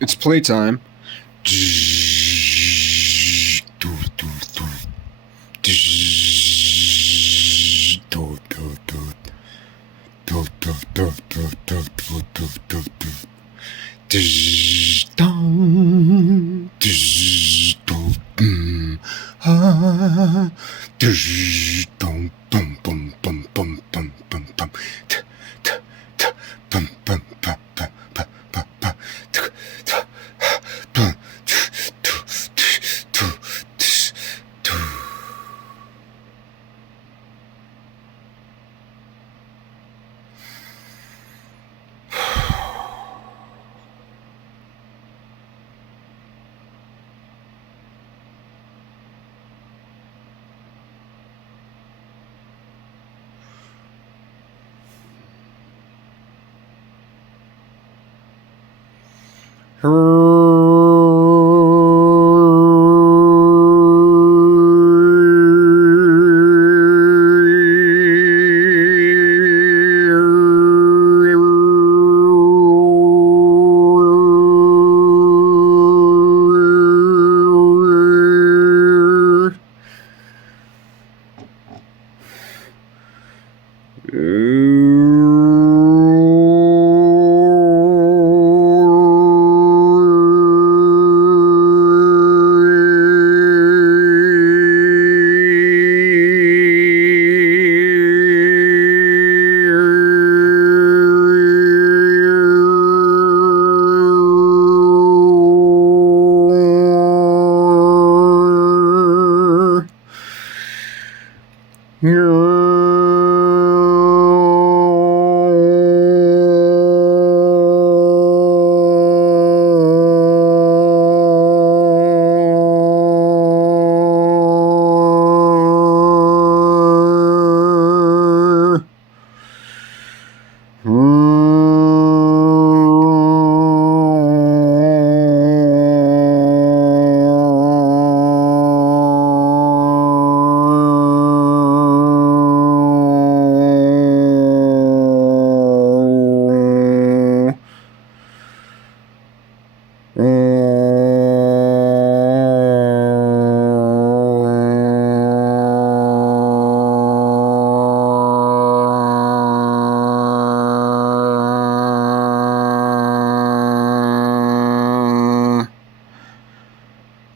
It's playtime.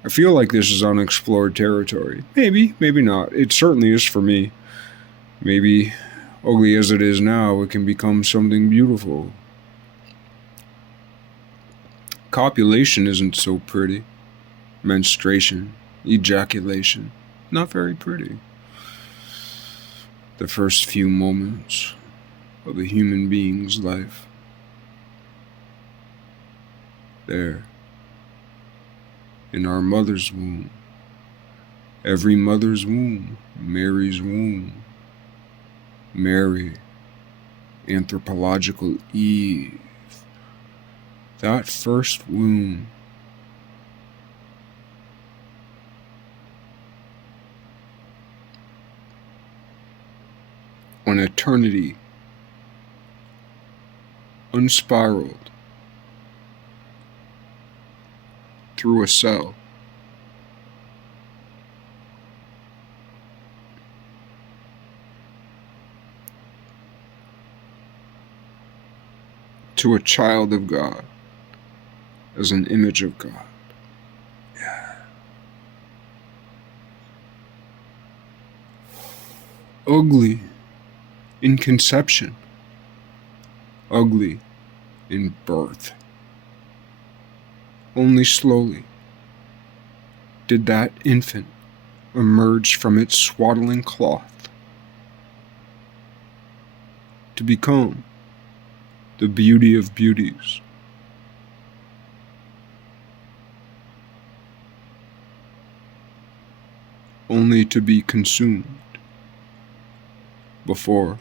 I feel like this is unexplored territory. Maybe, maybe not. It certainly is for me. Maybe, ugly as it is now, it can become something beautiful. Copulation isn't so pretty. Menstruation, ejaculation, not very pretty. The first few moments of a human being's life. There, in our mother's womb. Every mother's womb, Mary's womb. Mary, anthropological Eve. That first womb. When eternity unspiraled through a cell. To a child of God as an image of God. Yeah. Ugly in conception. Ugly in birth. Only slowly did that infant emerge from its swaddling cloth to become the beauty of beauties. Only to be consumed before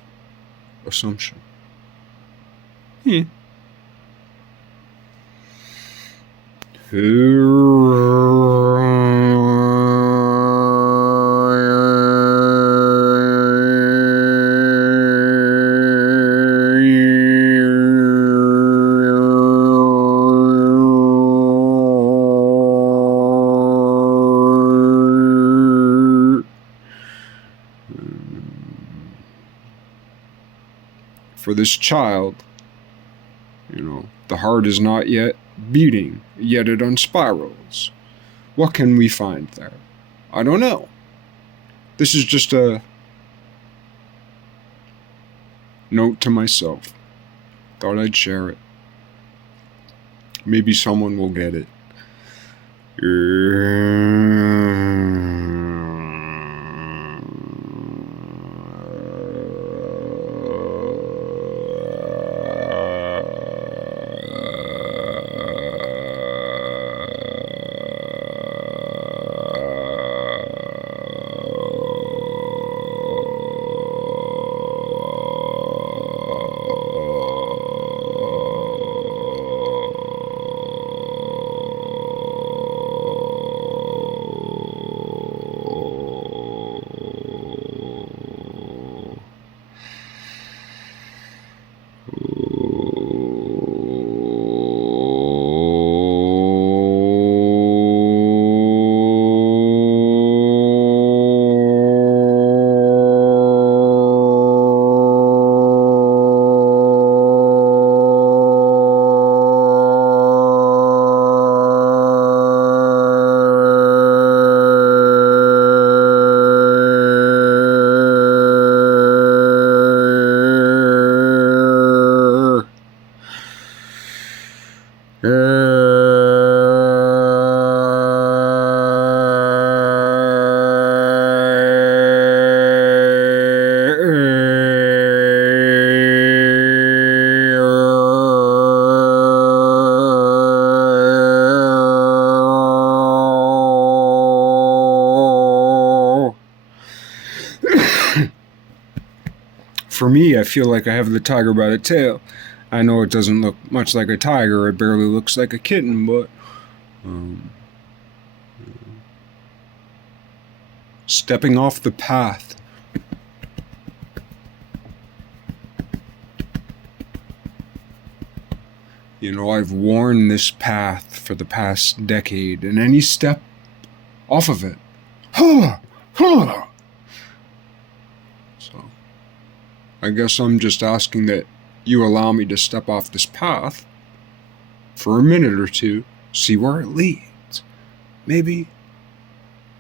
assumption. Yeah. this child. The heart is not yet beating, yet it unspirals. What can we find there? I don't know. This is just a note to myself. Thought I'd share it. Maybe someone will get it. For me, I feel like I have the tiger by the tail. I know it doesn't look much like a tiger, it barely looks like a kitten, but stepping off the path. I've worn this path for the past decade, and any step off of it, so I guess I'm just asking that you allow me to step off this path for a minute or two, see where it leads. Maybe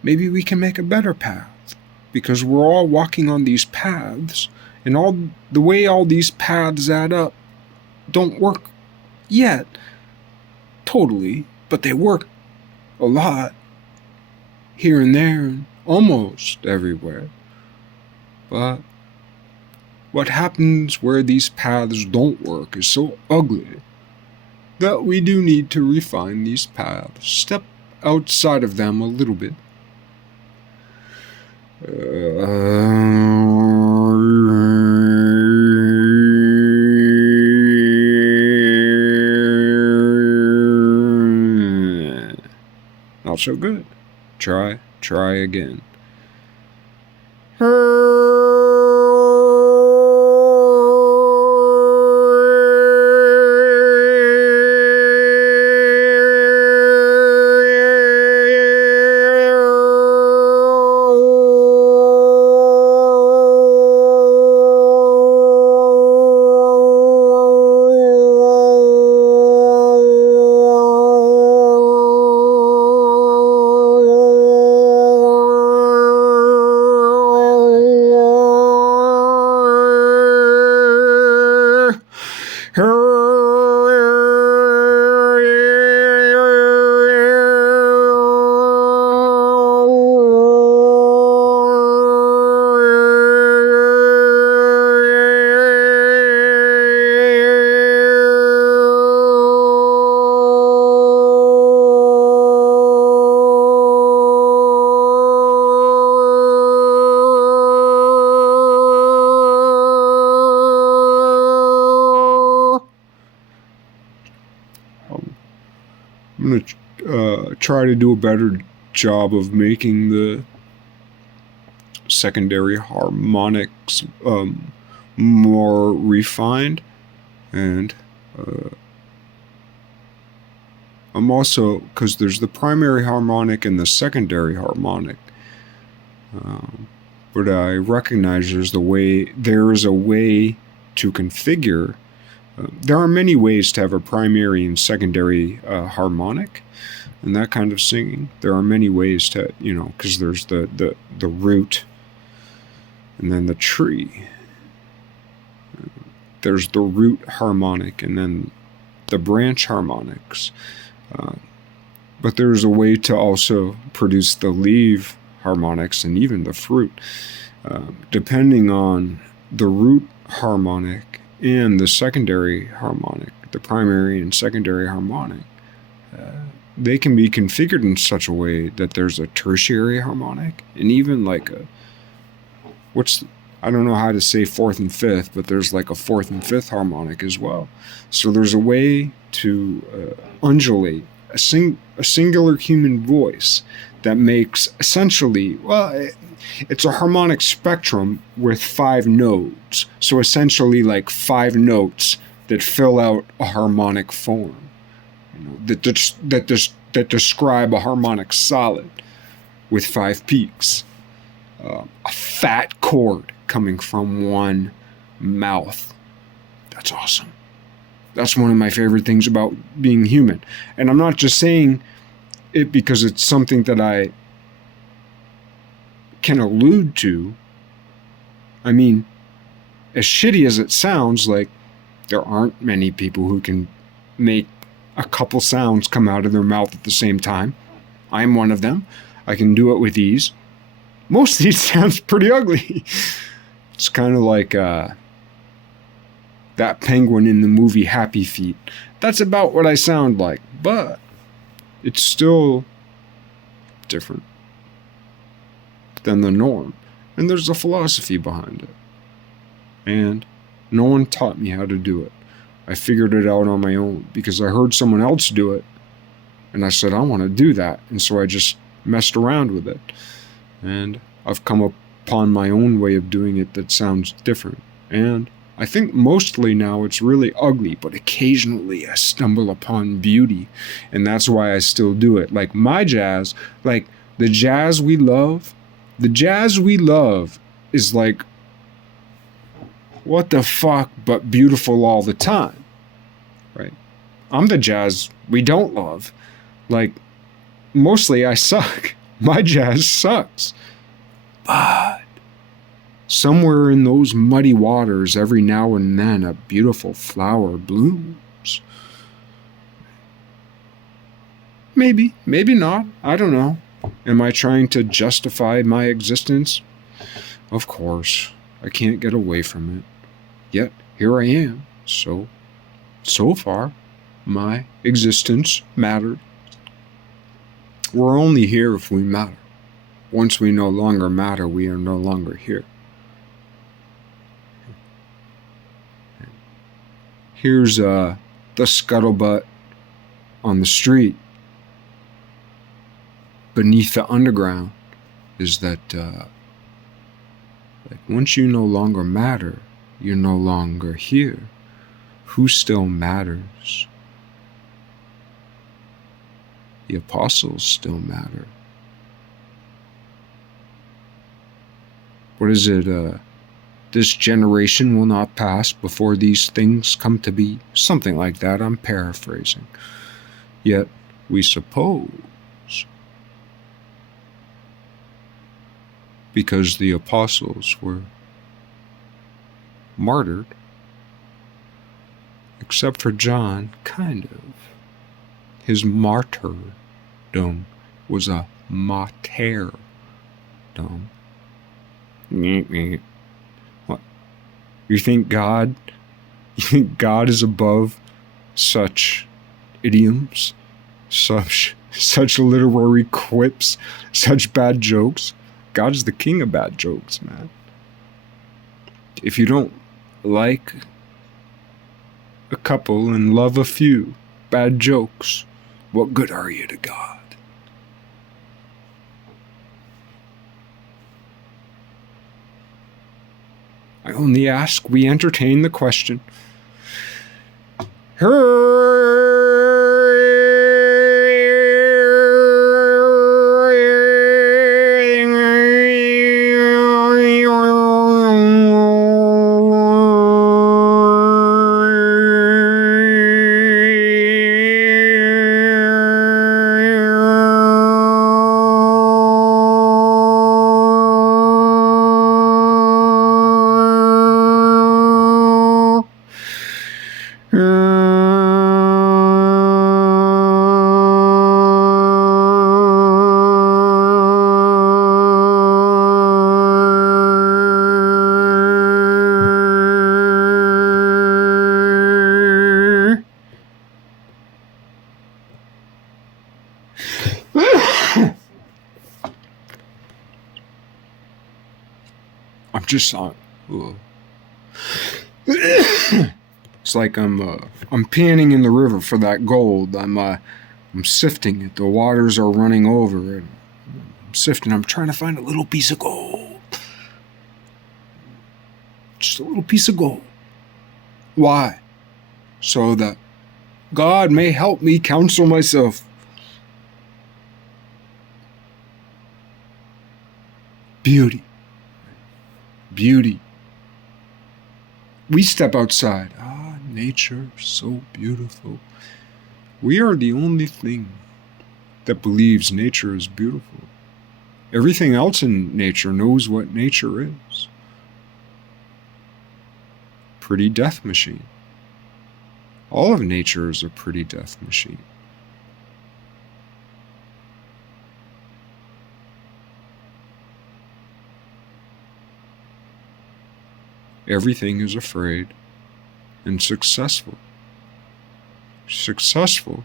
we can make a better path, because we're all walking on these paths, and all the way all these paths add up don't work yet totally, but they work a lot here and there and almost everywhere. But what happens where these paths don't work is so ugly that we do need to refine these paths, step outside of them a little bit. Not so good. Try again. I'm going to try to do a better job of making the secondary harmonics more refined, and I'm also, because there's the primary harmonic and the secondary harmonic, but I recognize there is a way to configure. There are many ways to have a primary and secondary harmonic and that kind of singing. There are many ways to, because there's the root and then the tree. There's the root harmonic and then the branch harmonics. But there's a way to also produce the leaf harmonics and even the fruit. Depending on the root harmonic and the secondary harmonic, the primary and secondary harmonic, they can be configured in such a way that there's a tertiary harmonic and even like I don't know how to say fourth and fifth, but there's like a fourth and fifth harmonic as well. So there's a way to undulate a singular human voice that makes essentially, it's a harmonic spectrum with 5 nodes. So essentially like 5 notes that fill out a harmonic form, that describe a harmonic solid with 5 peaks. A fat chord coming from one mouth. That's awesome. That's one of my favorite things about being human. And I'm not just saying it because it's something that I can allude to. I mean, as shitty as it sounds, like, there aren't many people who can make a couple sounds come out of their mouth at the same time. I'm one of them. I can do it with ease. Most of these sounds pretty ugly. It's kind of like that penguin in the movie Happy Feet. That's about what I sound like, but it's still different than the norm. And there's a philosophy behind it. And no one taught me how to do it. I figured it out on my own because I heard someone else do it. And I said, I want to do that. And so I just messed around with it. And I've come upon my own way of doing it that sounds different. And I think mostly now it's really ugly, but occasionally I stumble upon beauty. And that's why I still do it. Like my jazz, like the jazz we love is like, what the fuck, but beautiful all the time, right? I'm the jazz we don't love. Like, mostly I suck. My jazz sucks. But somewhere in those muddy waters, every now and then, a beautiful flower blooms. Maybe, maybe not. I don't know. Am I trying to justify my existence? Of course. I can't get away from it. Yet, here I am. So far, my existence mattered. We're only here if we matter. Once we no longer matter, we are no longer here. Here's the scuttlebutt on the street. Beneath the underground is that like once you no longer matter, you're no longer here. Who still matters? The apostles still matter. What is it? This generation will not pass before these things come to be. Something like that, I'm paraphrasing. Yet, we suppose, because the apostles were martyred, except for John, kind of. His martyrdom was a martyrdom. What? You think God is above such idioms, such literary quips, such bad jokes? God is the king of bad jokes, man. If you don't like a couple and love a few bad jokes, what good are you to God? I only ask, we entertain the question. I'm just on. It's like I'm panning in the river for that gold. I'm sifting it. The waters are running over, and I'm sifting. I'm trying to find a little piece of gold. Just a little piece of gold. Why? So that God may help me counsel myself. Beauty. Beauty. We step outside. Nature, so beautiful. We are the only thing that believes nature is beautiful. Everything else in nature knows what nature is. Pretty death machine. All of nature is a pretty death machine. Everything is afraid and successful. Successful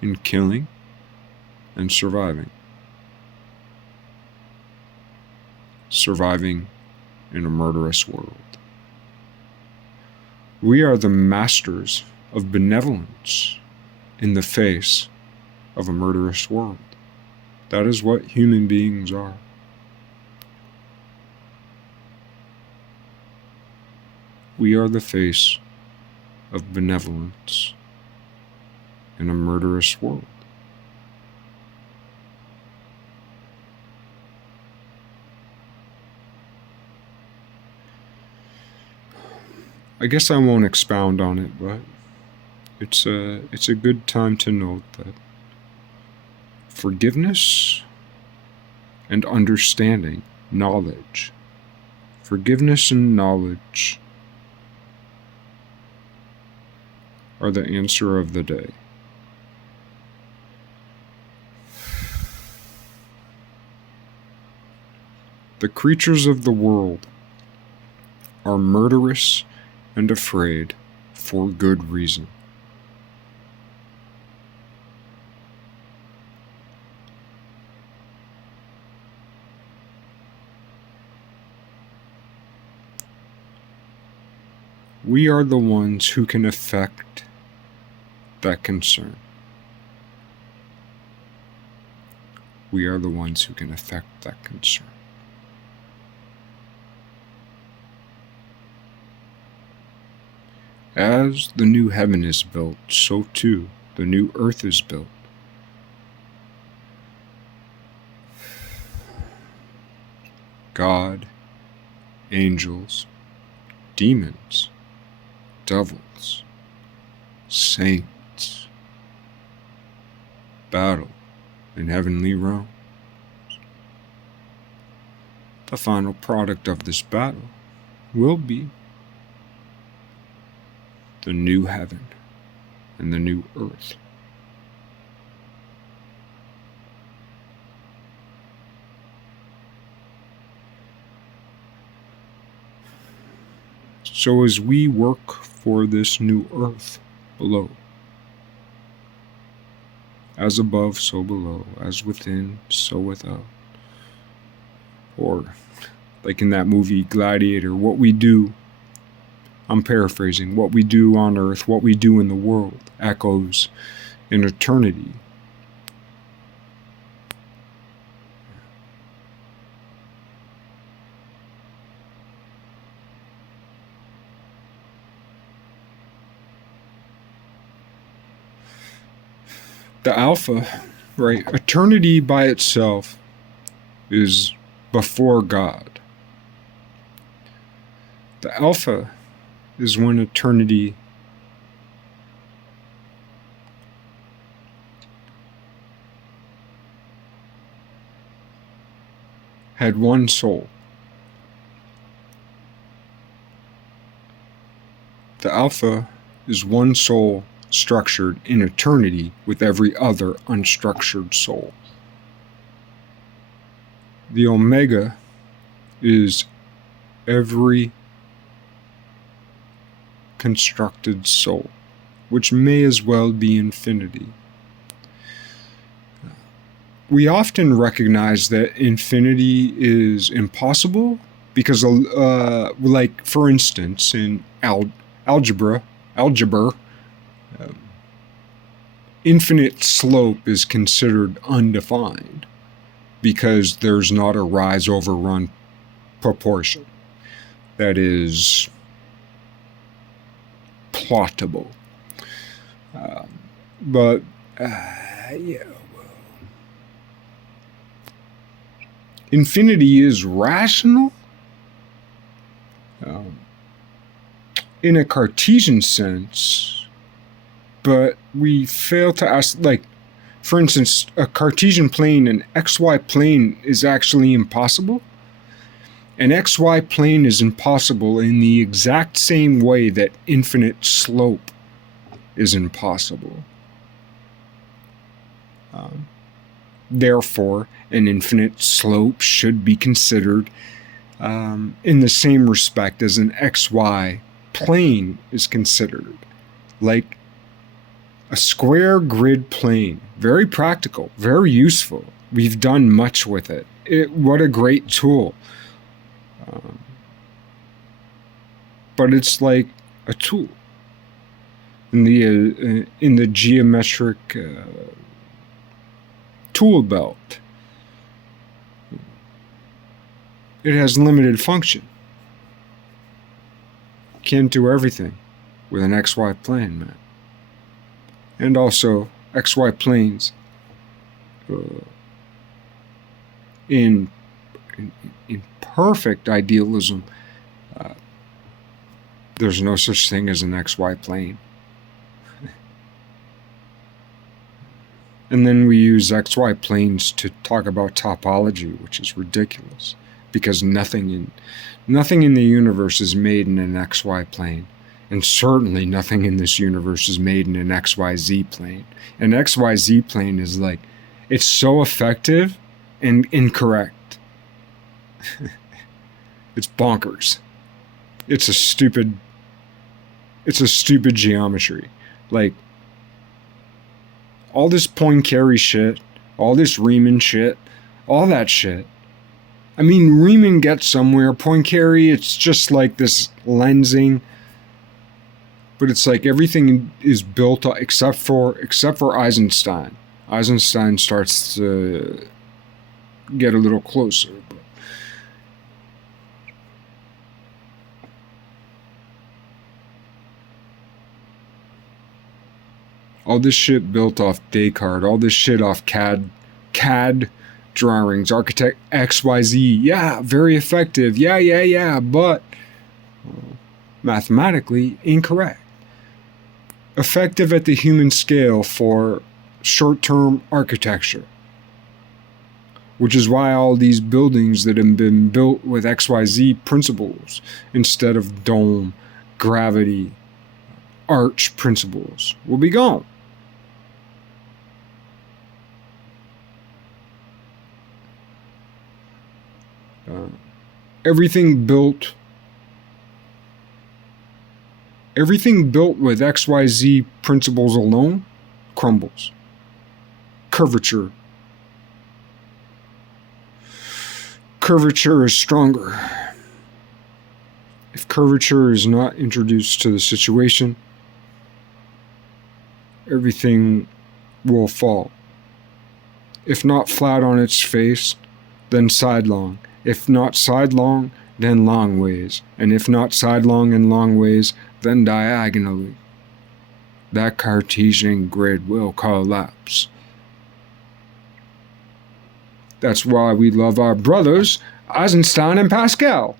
in killing and surviving. Surviving in a murderous world. We are the masters of benevolence in the face of a murderous world. That is what human beings are. We are the face of benevolence in a murderous world. I guess I won't expound on it, but it's a good time to note that forgiveness and understanding, knowledge, forgiveness and knowledge are the answer of the day. The creatures of the world are murderous and afraid for good reason. We are the ones who can affect that concern. We are the ones who can affect that concern. As the new heaven is built, so too the new earth is built. God, angels, demons, devils, saints, battle in heavenly realms. The final product of this battle will be the new heaven and the new earth. So as we work for this new earth below, as above, so below, as within, so without. Or, like in that movie Gladiator, what we do, I'm paraphrasing, what we do on earth, what we do in the world, echoes in eternity. The Alpha, right? Eternity by itself is before God. The Alpha is when eternity had one soul. The Alpha is one soul structured in eternity with every other unstructured soul. The Omega is every constructed soul, which may as well be infinity. we often recognize that infinity is impossible because, like, for instance, in algebra, infinite slope is considered undefined because there's not a rise over run proportion that is plottable. But yeah, infinity is rational in a Cartesian sense, but we fail to ask, like, for instance, a Cartesian plane, an XY plane is actually impossible. An XY plane is impossible in the exact same way that infinite slope is impossible. Therefore, an infinite slope should be considered in the same respect as an XY plane is considered. Like a square grid plane. Very practical, very useful. We've done much with it. What a great tool. But it's like a tool in the geometric tool belt. It has limited function. Can't do everything with an XY plane, man. And also, XY planes in perfect idealism, there's no such thing as an XY plane. And then we use XY planes to talk about topology, which is ridiculous, because nothing in the universe is made in an XY plane, and certainly nothing in this universe is made in an XYZ plane. An XYZ plane is like, it's so effective and incorrect. It's bonkers. It's a stupid geometry. Like, all this Poincaré shit, all this Riemann shit, all that shit. I mean, Riemann gets somewhere. Poincaré, it's just like this lensing. But it's like everything is built up except for Eisenstein. Eisenstein starts to get a little closer. But all this shit built off Descartes, all this shit off CAD drawings, architect XYZ. Yeah, very effective. Yeah, but mathematically incorrect. Effective at the human scale for short-term architecture, which is why all these buildings that have been built with XYZ principles instead of dome, gravity, arch principles will be gone. Everything built with XYZ principles alone crumbles. Curvature is stronger. If curvature is not introduced to the situation, everything will fall. If not flat on its face, then sidelong. If not sidelong, then long ways. And if not sidelong and long ways, then diagonally. That Cartesian grid will collapse. That's why we love our brothers, Eisenstein and Pascal.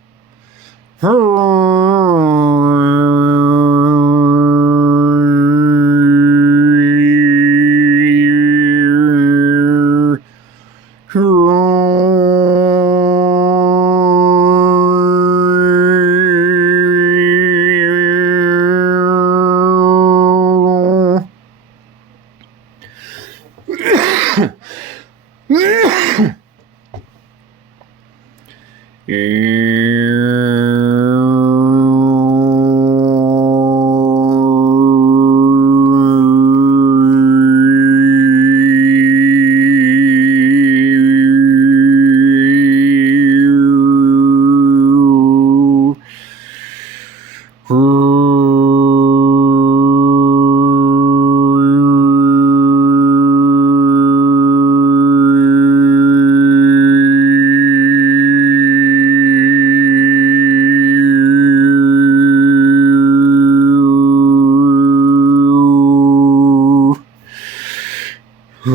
I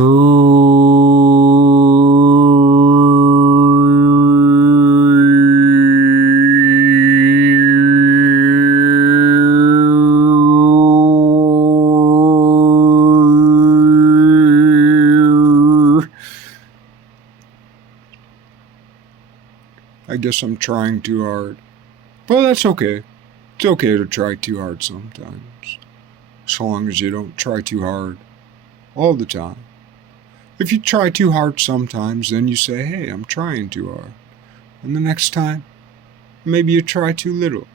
guess I'm trying too hard. But that's okay. It's okay to try too hard sometimes. So long as you don't try too hard all the time. If you try too hard sometimes, then you say, hey, I'm trying too hard. And the next time, maybe you try too little.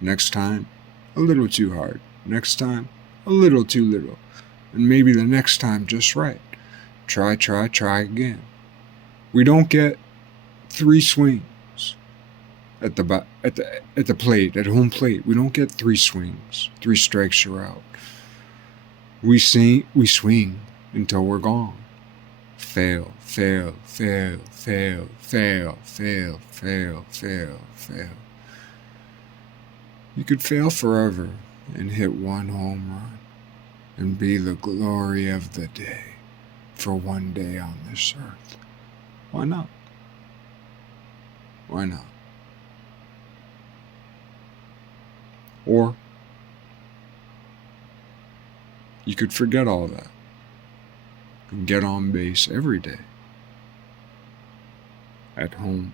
Next time, a little too hard. Next time, a little too little. And maybe the next time just right. Try again. We don't get 3 swings at the plate, at home plate. We don't get 3 swings. 3 strikes, you're out. We swing until we're gone. Fail. You could fail forever and hit 1 home run and be the glory of the day for 1 day on this earth. Why not? Why not? Or you could forget all that and get on base every day. At home,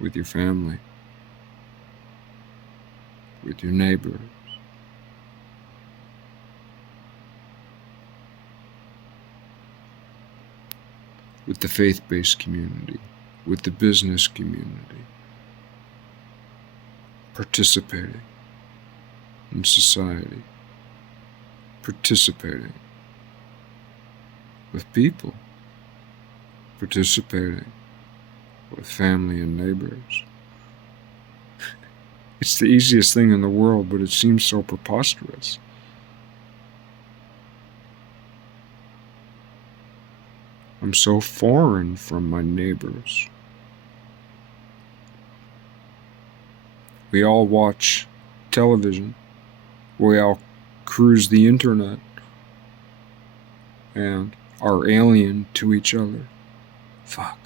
with your family, with your neighbors. With the faith-based community, with the business community, participating in society, participating with people, participating with family and neighbors. It's the easiest thing in the world, but it seems so preposterous. I'm so foreign from my neighbors. We all watch television. We all cruise the internet and are alien to each other. Fuck.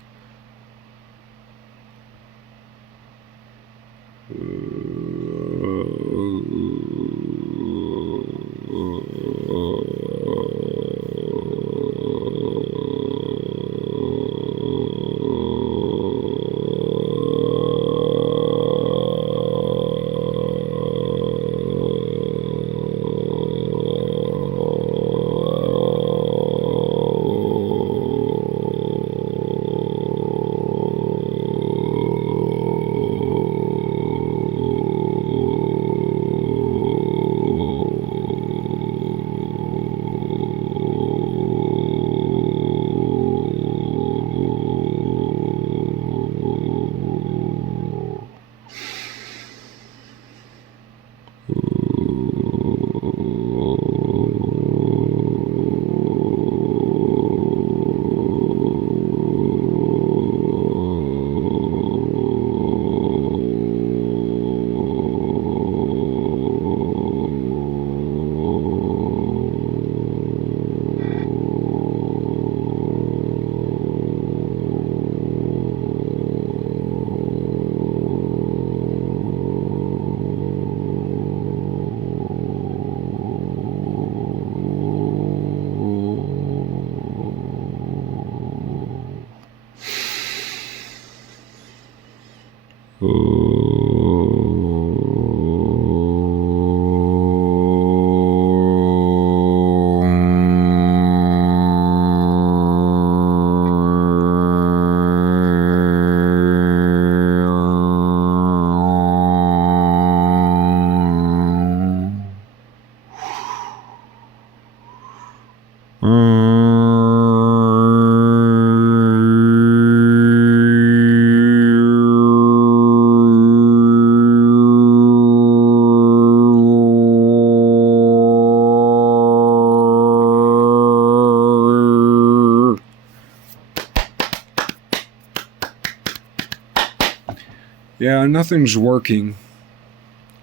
Yeah, nothing's working.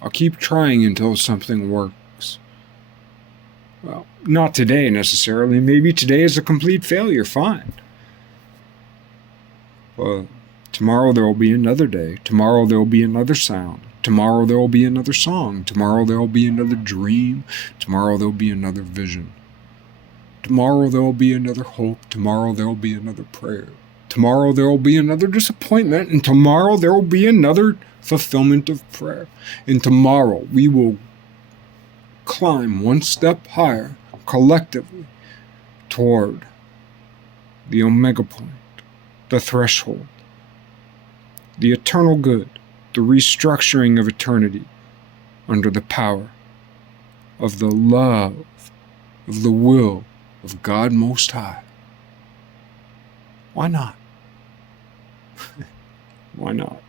I'll keep trying until something works. Well, not today necessarily. Maybe today is a complete failure, fine. But tomorrow there will be another day. Tomorrow there will be another sound. Tomorrow there will be another song. Tomorrow there will be another dream. Tomorrow there will be another vision. Tomorrow there will be another hope. Tomorrow there will be another prayer. Tomorrow there will be another disappointment. And tomorrow there will be another fulfillment of prayer. And tomorrow we will climb one step higher collectively toward the omega point, the threshold, the eternal good, the restructuring of eternity under the power of the love, of the will of God Most High. Why not? Why not?